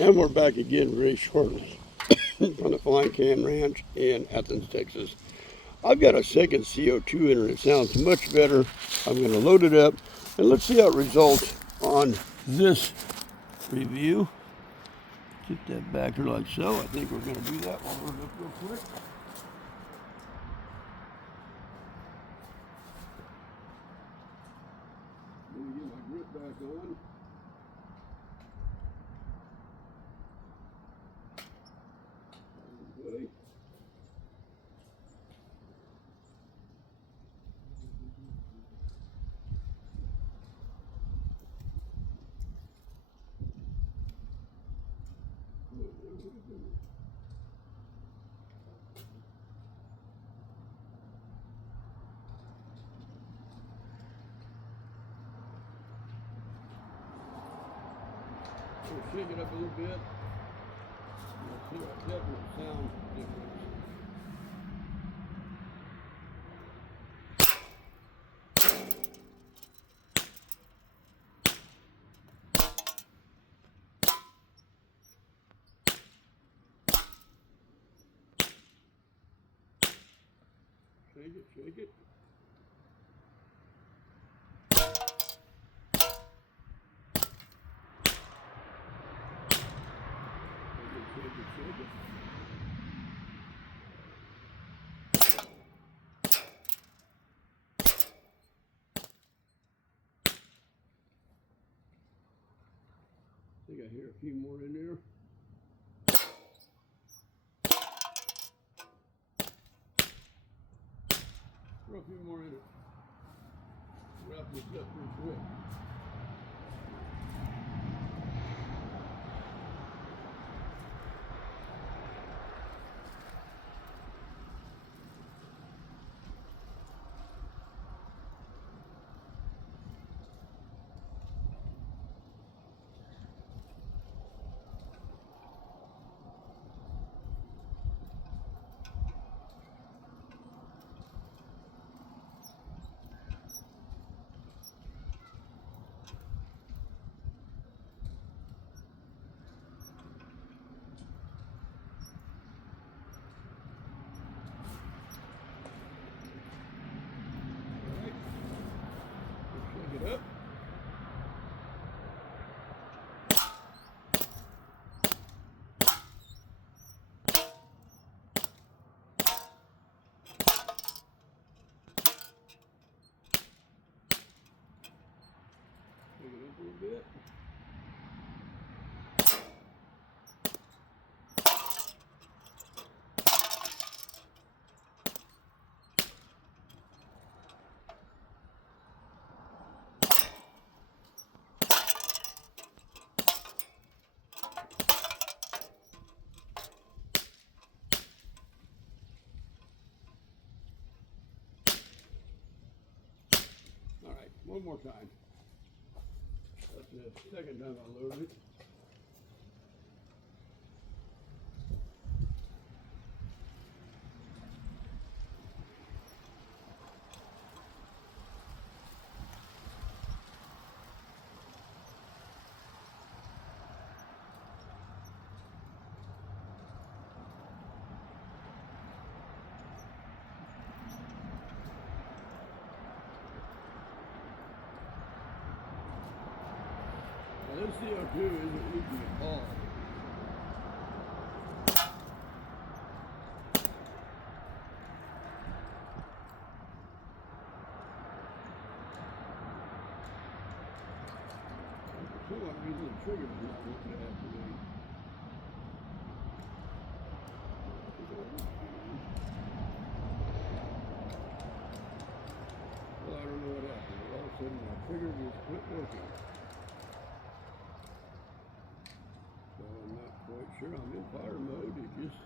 And we're back again very shortly from the Flying Can Ranch in Athens, Texas. I've got a second CO2 in it. It sounds much better. I'm going to load it up and let's see how it results on this review. Get that back here like so. I think we're going to do that. I'll load it up real quick. Let me get my grip back on. Okay. We'll shake it up a little bit. You'll see a definite sound difference. Shake it, shake it. Shake it. I think I hear a few more in there. Throw a few more in it. Wrap this up pretty quick. Shake it up. Shake it up a little bit. All right, one more time. That's the second time I loaded it. Now this CO2 isn't leaking at all. For some reason the trigger's not working activate. Well, I don't know what happened. All of a sudden my trigger just quit working. So I'm not quite sure. I'm in fire mode. It just,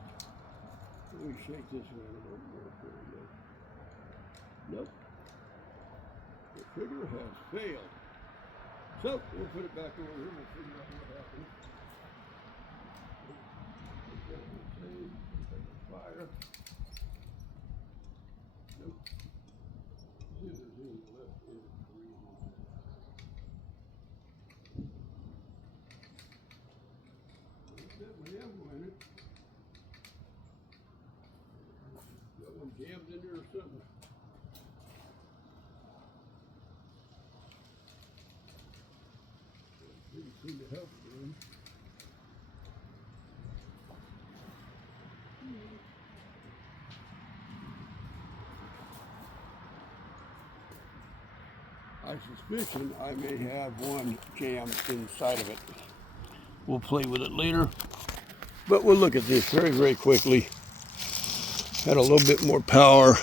let me shake this around a little more for you. Nope. The trigger has failed. So we'll put it back over here. We'll figure out what happened. Fire. Nope. See if there's any left in it. set my ammo in it. Got one jammed in there or something. Didn't seem to help again. I suspicion I may have one jammed inside of it. We'll play with it later. But we'll look at this very, very quickly. Had a little bit more power.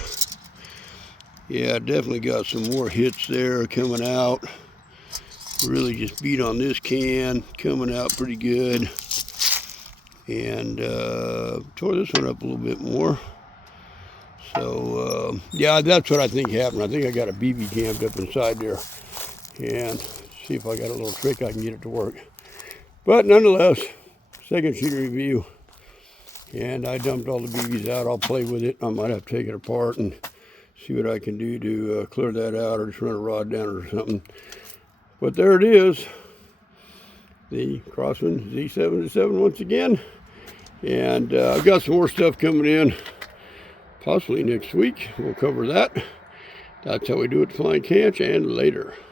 Yeah, definitely got some more hits there coming out. Really just beat on this can, coming out pretty good. And tore this one up a little bit more. So, yeah, that's what I think happened. I think I got a BB jammed up inside there. And see if I got a little trick I can get it to work. But nonetheless, second shooter review. And I dumped all the BBs out. I'll play with it. I might have to take it apart and see what I can do to clear that out, or just run a rod down or something. But there it is. The Crosman Z77 once again. And I've got some more stuff coming in. Possibly next week. We'll cover that. That's how we do it, flying catch, and later.